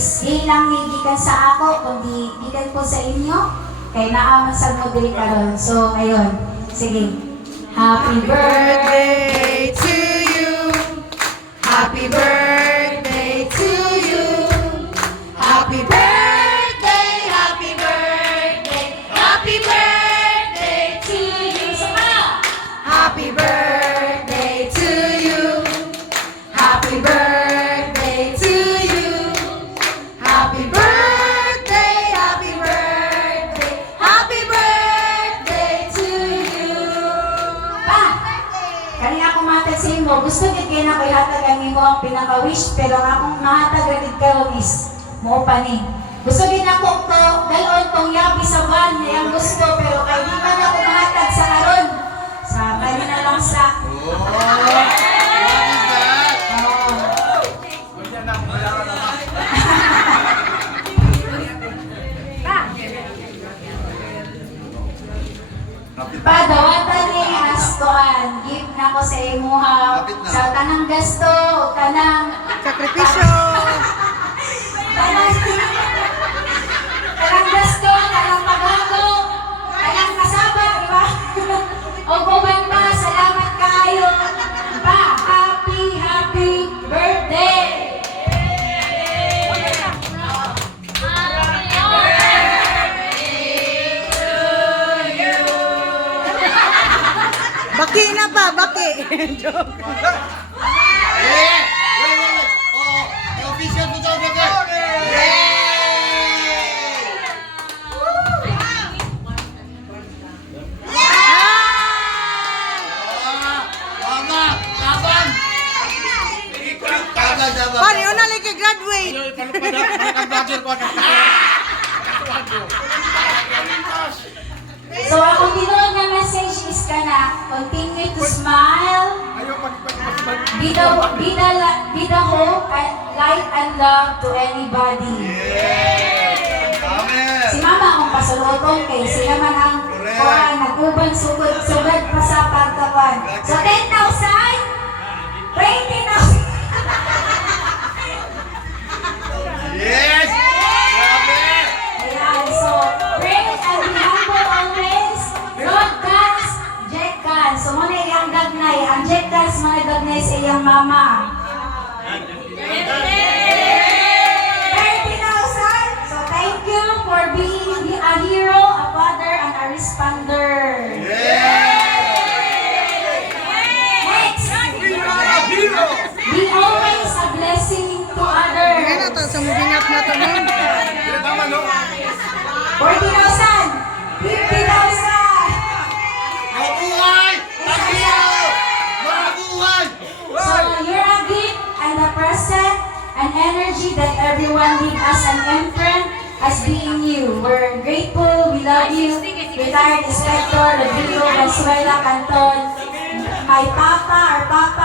is ilang gikan sa ako, kundi gikan po sa inyo. Kay naaman sa mo diri karon. So, ayun. Sige. Happy birthday to you. Happy birthday to you. Happy birthday, happy birthday, happy birthday to you. Sama! Happy birthday to you. Happy birthday to you. Happy birthday, happy birthday, happy birthday to you. Pa! Kani ako matag sa imo. Gusto gid kay na ko'y hatag ang imo ang pinaka-wish, pero ang akong mahatag gid karon is mo pa ni. Gusto gid ako to dalon tong yabi sa van niya ang gusto, pero kay di pa na ako mahatag sa karon. Sa kanya na lang sa Padawatan ni Astoan, gift na ko sa imuha sa tanang gasto, tanang Sakripisyo! tanang gasto, tanang pagago, tanang kasaba, di ba? O kuman pa, salamat kayo. Pa, happy birthday! Baki na pa, baki! Joke. Wait. Oh, the official photographer. Mama, kaban. Pari, una lagi graduate! So, ang tinuod na message is kana, continue to smile, be the hope, and light and love to anybody. Amen. Si Mama ang pasuluton kay sila man ang kuha, nag-uban sugod pa sa pagkawan. So, 10,000, 20,000. Yes. Grabe. Ayan, so, pray and be humble always. Broadcast, Jack Can. So, muna iyang gagnay. Ang Jack Can, muna gagnay sa iyang mama. 30,000. So, thank you for being a hero, a father, and a responder. Next, be always a blessing to others. Kaya na to, sa moving up na to, ma'am. 40,000. 50,000. Mabuhay! Tagiyaw! Mabuhay! So you're a gift and a present, an energy that everyone need as an imprint as being you. We're grateful, we love you. Retired Inspector Rodrigo Valenzuela Canton. My papa, our papa,